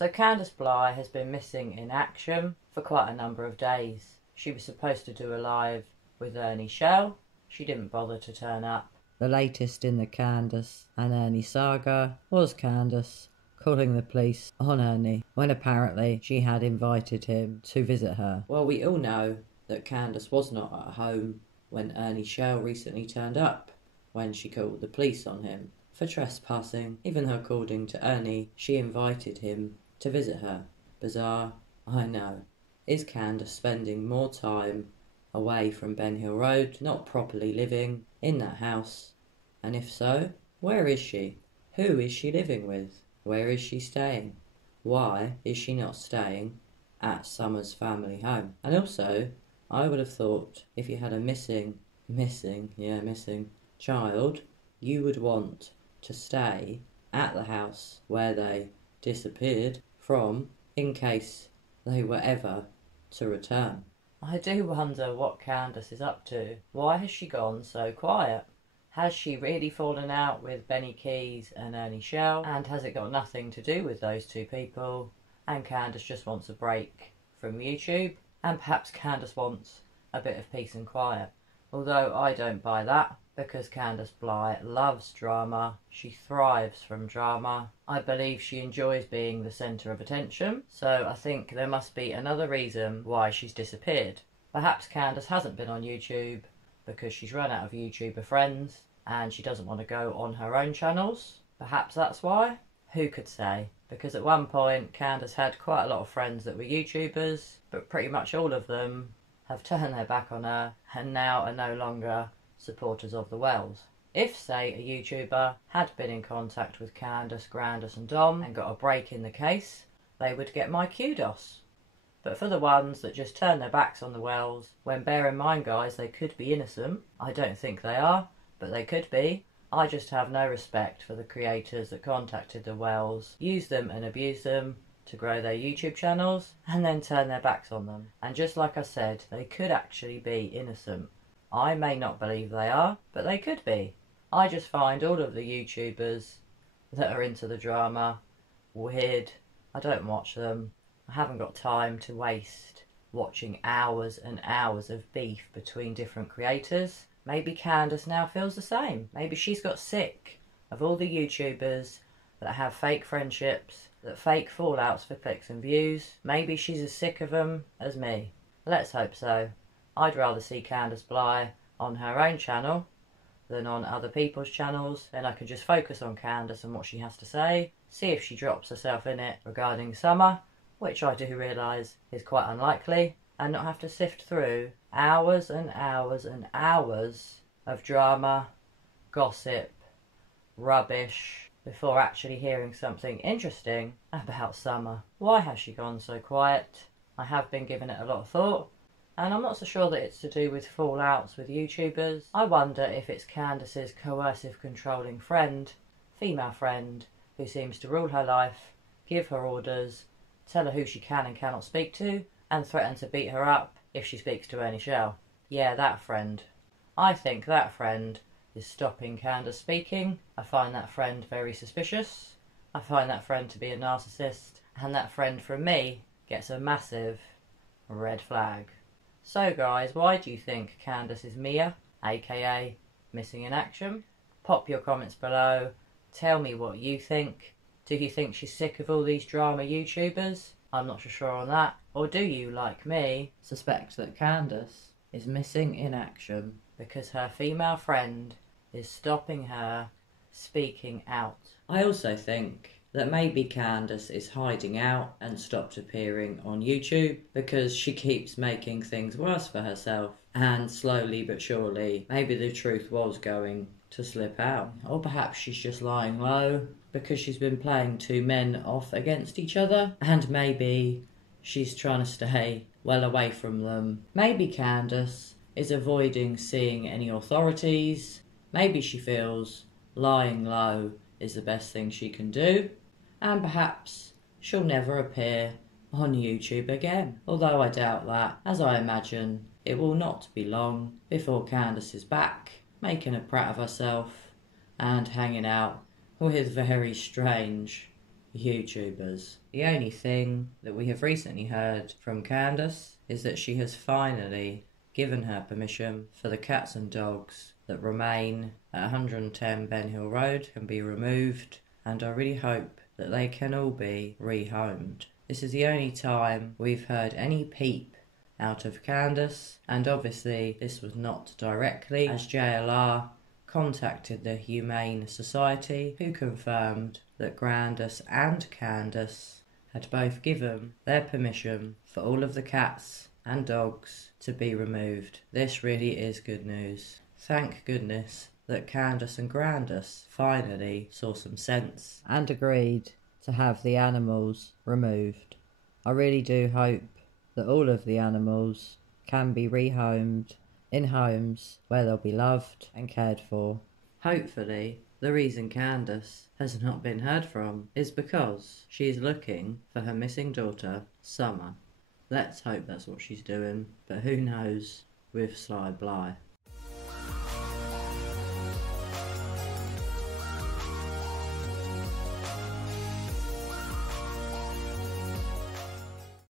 So Candice Bly has been missing in action for quite a number of days. She was supposed to do a live with Ernie Shell. She didn't bother to turn up. The latest in the Candice and Ernie saga was Candice calling the police on Ernie when apparently she had invited him to visit her. Well, we all know that Candice was not at home when Ernie Shell recently turned up, when she called the police on him for trespassing, even though according to Ernie she invited him to visit her. Bizarre, I know. Is Candice spending more time away from Ben Hill Road, not properly living in that house? And if so, where is she? Who is she living with? Where is she staying? Why is she not staying at Summer's family home? And also, I would have thought if you had a missing child, you would want to stay at the house where they disappeared from in case they were ever to return. I do wonder what Candice is up to. Why has she gone so quiet? Has she really fallen out with Benny Keys and Ernie Shell? And has it got nothing to do with those two people? And Candice just wants a break from YouTube? And perhaps Candice wants a bit of peace and quiet. Although I don't buy that, because Candice Bly loves drama. She thrives from drama. I believe she enjoys being the centre of attention. So I think there must be another reason why she's disappeared. Perhaps Candice hasn't been on YouTube because she's run out of YouTuber friends and she doesn't want to go on her own channels. Perhaps that's why. Who could say? Because at one point Candice had quite a lot of friends that were YouTubers, but pretty much all of them have turned their back on her and now are no longer supporters of the Wells. If, say, a YouTuber had been in contact with Candice, Grandis and Dom and got a break in the case, they would get my kudos. But for the ones that just turn their backs on the Wells, when bear in mind, guys, they could be innocent. I don't think they are, but they could be. I just have no respect for the creators that contacted the Wells, used them and abused them to grow their YouTube channels, and then turn their backs on them. And just like I said, they could actually be innocent. I may not believe they are, but they could be. I just find all of the YouTubers that are into the drama weird. I don't watch them. I haven't got time to waste watching hours and hours of beef between different creators. Maybe Candice now feels the same. Maybe she's got sick of all the YouTubers that have fake friendships, that fake fallouts for clicks and views. Maybe she's as sick of them as me. Let's hope so. I'd rather see Candice Bly on her own channel than on other people's channels. Then I can just focus on Candice and what she has to say, see if she drops herself in it regarding Summer, which I do realise is quite unlikely, and not have to sift through hours and hours and hours of drama, gossip, rubbish, before actually hearing something interesting about Summer. Why has she gone so quiet? I have been giving it a lot of thought, and I'm not so sure that it's to do with fallouts with YouTubers. I wonder if it's Candice's coercive, controlling friend, female friend, who seems to rule her life, give her orders, tell her who she can and cannot speak to, and threaten to beat her up if she speaks to Ernie Shell. Yeah, that friend. I think that friend is stopping Candice speaking. I find that friend very suspicious. I find that friend to be a narcissist, and that friend from me gets a massive red flag. So guys, why do you think Candice is M.I.A, aka missing in action? Pop your comments below. Tell me what you think. Do you think she's sick of all these drama YouTubers? I'm not so sure on that. Or do you, like me, suspect that Candice is missing in action because her female friend is stopping her speaking out? I also think that maybe Candice is hiding out and stopped appearing on YouTube because she keeps making things worse for herself, and slowly but surely maybe the truth was going to slip out. Or perhaps she's just lying low because she's been playing two men off against each other, and maybe she's trying to stay well away from them. Maybe Candice is avoiding seeing any authorities. Maybe she feels lying low is the best thing she can do, and perhaps she'll never appear on YouTube again. Although I doubt that, as I imagine it will not be long before Candice is back, making a prat of herself and hanging out with very strange YouTubers. The only thing that we have recently heard from Candace is that she has finally given her permission for the cats and dogs that remain at 110 Ben Hill Road can be removed, and I really hope that they can all be rehomed. This is the only time we've heard any peep out of Candace, and obviously this was not directly, as JLR contacted the Humane Society, who confirmed that Grandis and Candace had both given their permission for all of the cats and dogs to be removed. This really is good news. Thank goodness that Candace and Grandis finally saw some sense and agreed to have the animals removed. I really do hope that all of the animals can be rehomed in homes where they'll be loved and cared for. Hopefully, the reason Candace has not been heard from is because she is looking for her missing daughter, Summer. Let's hope that's what she's doing, but who knows with Sly Bly.